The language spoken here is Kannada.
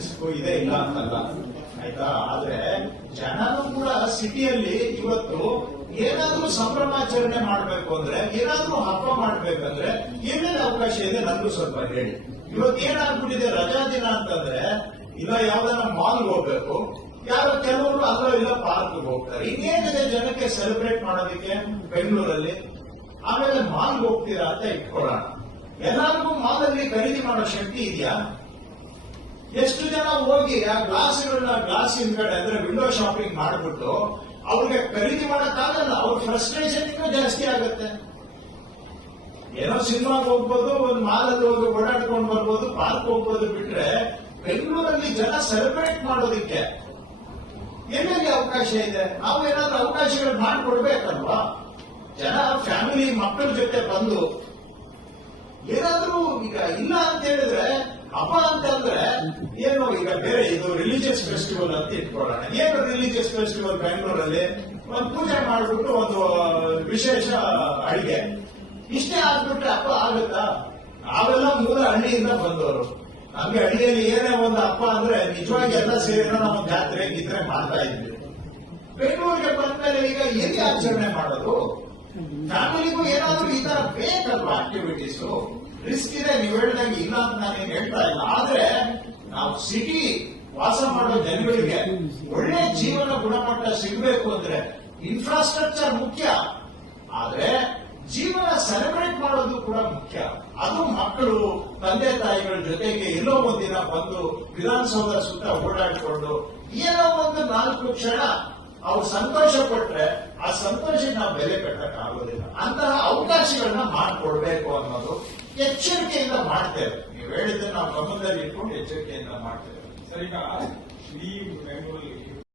ರಿಸ್ಕ್ ಇದೆ, ಇಲ್ಲ ಅಂತಲ್ಲ ಆಯ್ತಾ. ಆದ್ರೆ ಜನರು ಕೂಡ ಸಿಟಿಯಲ್ಲಿ ಇವತ್ತು ಏನಾದ್ರೂ ಸಂಭ್ರಮಾಚರಣೆ ಮಾಡ್ಬೇಕು ಅಂದ್ರೆ, ಏನಾದ್ರೂ ಹಬ್ಬ ಮಾಡ್ಬೇಕಂದ್ರೆ ಏನೇನು ಅವಕಾಶ ಇದೆ ನನಗೂ ಸ್ವಲ್ಪ ಹೇಳಿ. ಇವತ್ತು ಏನಾಗ್ಬಿಟ್ಟಿದೆ, ರಜಾ ದಿನ ಅಂತಂದ್ರೆ ಇಲ್ಲ ಯಾವ್ದಾರ ಮಾಲ್ಗೆ ಹೋಗ್ಬೇಕು, ಯಾರೋ ಕೆಲವರು ಅಲ್ಲೋ ಇಲ್ಲ ಪಾರ್ಕ್ಗೆ ಹೋಗ್ತಾರೆ. ಇನ್ನೇನಿದೆ ಜನಕ್ಕೆ ಸೆಲೆಬ್ರೇಟ್ ಮಾಡೋದಕ್ಕೆ ಬೆಂಗಳೂರಲ್ಲಿ. ಆಮೇಲೆ ಮಾಲ್ಗೆ ಹೋಗ್ತೀರಾ ಅಂತ ಇಟ್ಕೊಳ್ಳೋಣ, ಎಲ್ಲರಿಗೂ ಮಾಲಲ್ಲಿ ಖರೀದಿ ಮಾಡೋ ಶಕ್ತಿ ಇದೆಯಾ? ಎಷ್ಟು ಜನ ಹೋಗಿ ಆ ಗ್ಲಾಸ್ಗಳನ್ನ ಗ್ಲಾಸ್ ಹಿಂದ್ಗಡೆ ಅಂದ್ರೆ ವಿಂಡೋ ಶಾಪಿಂಗ್ ಮಾಡ್ಬಿಟ್ಟು ಅವ್ರಿಗೆ ಖರೀದಿ ಮಾಡಕ್ಕಾಗಲ್ಲ, ಅವ್ರ ಫ್ರಸ್ಟ್ರೇಷನ್ ಇನ್ನೂ ಜಾಸ್ತಿ ಆಗುತ್ತೆ. ಏನೋ ಸಿನಿಮಾಗೆ ಹೋಗ್ಬೋದು, ಒಂದು ಮಾಲಲ್ಲಿ ಹೋಗಿ ಓಡಾಡ್ಕೊಂಡು ಬರ್ಬೋದು, ಪಾರ್ಕ್ ಹೋಗ್ಬೋದು, ಬಿಟ್ರೆ ಬೆಂಗಳೂರಲ್ಲಿ ಜನ ಸೆಲೆಬ್ರೇಟ್ ಮಾಡೋದಿಕ್ಕೆ ಎಲ್ಲೆಲ್ಲಿ ಅವಕಾಶ ಇದೆ? ನಾವು ಏನಾದ್ರೂ ಅವಕಾಶಗಳು ಮಾಡಿಕೊಡ್ಬೇಕಲ್ವಾ? ಜನ ಫ್ಯಾಮಿಲಿ ಮಕ್ಕಳ ಜೊತೆ ಬಂದು ಏನಾದ್ರೂ ಈಗ ಇಲ್ಲ ಅಂತ ಹೇಳಿದ್ರೆ, ಹಬ್ಬ ಅಂತಂದ್ರೆ ಏನು ಈಗ ಬೇರೆ ಇದು ರಿಲಿಜಿಯಸ್ ಫೆಸ್ಟಿವಲ್ ಅಂತ ಇಟ್ಕೊಳ್ಳೋಣ. ಏನು ರಿಲಿಜಿಯಸ್ ಫೆಸ್ಟಿವಲ್ ಬೆಂಗಳೂರಲ್ಲಿ ಒಂದು ಪೂಜೆ ಮಾಡ್ಬಿಟ್ಟು ಒಂದು ವಿಶೇಷ ಅಡಿಗೆ ಇಷ್ಟೇ ಆಗ್ಬಿಟ್ರೆ ಹಬ್ಬ ಆಗುತ್ತಾ? ನಾವೆಲ್ಲ ಮೂಲ ಹಳ್ಳಿಯಿಂದ ಬಂದವರು, ನಮ್ಗೆ ಹಳ್ಳಿಯಲ್ಲಿ ಏನೇ ಒಂದು ಹಬ್ಬ ಅಂದ್ರೆ ನಿಜವಾಗಿ ಎಲ್ಲ ಸೇರಿನ ನಾವು ಜಾತ್ರೆ ಗಿತ್ರೆ ಮಾಡ್ತಾ ಇದ್ವಿ. ಬೆಂಗಳೂರಿಗೆ ಬಂದ್ಮೇಲೆ ಈಗ ಎಲ್ಲಿ ಆಚರಣೆ ಮಾಡೋದು? ಫ್ಯಾಮಿಲಿಗೂ ಏನಾದ್ರೂ ಈ ತರ ಬೇಕಲ್ವಾ ಆಕ್ಟಿವಿಟೀಸ್? ರಿಸ್ಕ್ ಇದೆ, ನೀವು ಹೇಳಿದಂಗೆ ಇಲ್ಲ ಅಂತ ನಾನೇನು ಹೇಳ್ತಾ ಇಲ್ಲ. ಆದ್ರೆ ನಾವು ಸಿಟಿ ವಾಸ ಮಾಡೋ ಜನಗಳಿಗೆ ಒಳ್ಳೆ ಜೀವನ ಗುಣಮಟ್ಟ ಸಿಗಬೇಕು ಅಂದ್ರೆ ಇನ್ಫ್ರಾಸ್ಟ್ರಕ್ಚರ್ ಮುಖ್ಯ, ಆದ್ರೆ ಜೀವನ ಸೆಲೆಬ್ರೇಟ್ ಮಾಡೋದು ಕೂಡ ಮುಖ್ಯ. ಅದು ಮಕ್ಕಳು ತಂದೆ ತಾಯಿಗಳ ಜೊತೆಗೆ ಎಲ್ಲೋ ಒಂದಿನ ಬಂದು ವಿಧಾನಸೌಧ ಸುತ್ತ ಓಡಾಡಿಕೊಂಡು ಏನೋ ಒಂದು 4 ಕ್ಷಣ ಅವ್ರು ಸಂತೋಷ ಪಟ್ರೆ ಆ ಸಂತೋಷಕ್ಕೆ ನಾವು ಬೆಲೆ ಕಟ್ಟಕ್ ಆಗೋದಿಲ್ಲ. ಅಂತಹ ಅವಕಾಶಗಳನ್ನ ಮಾಡಿಕೊಡ್ಬೇಕು ಅನ್ನೋದು ಎಚ್ಚರಿಕೆಯಿಂದ ಮಾಡ್ತೇವೆ. ನೀವು ಹೇಳಿದ್ರೆ ನಾವು ಗಮನದಲ್ಲಿ ಇಟ್ಕೊಂಡು ಎಚ್ಚರಿಕೆಯಿಂದ ಮಾಡ್ತೇವೆ. ಸರ್, ಈಗ ಇಡೀ ಬೆಂಗಳೂರಲ್ಲಿ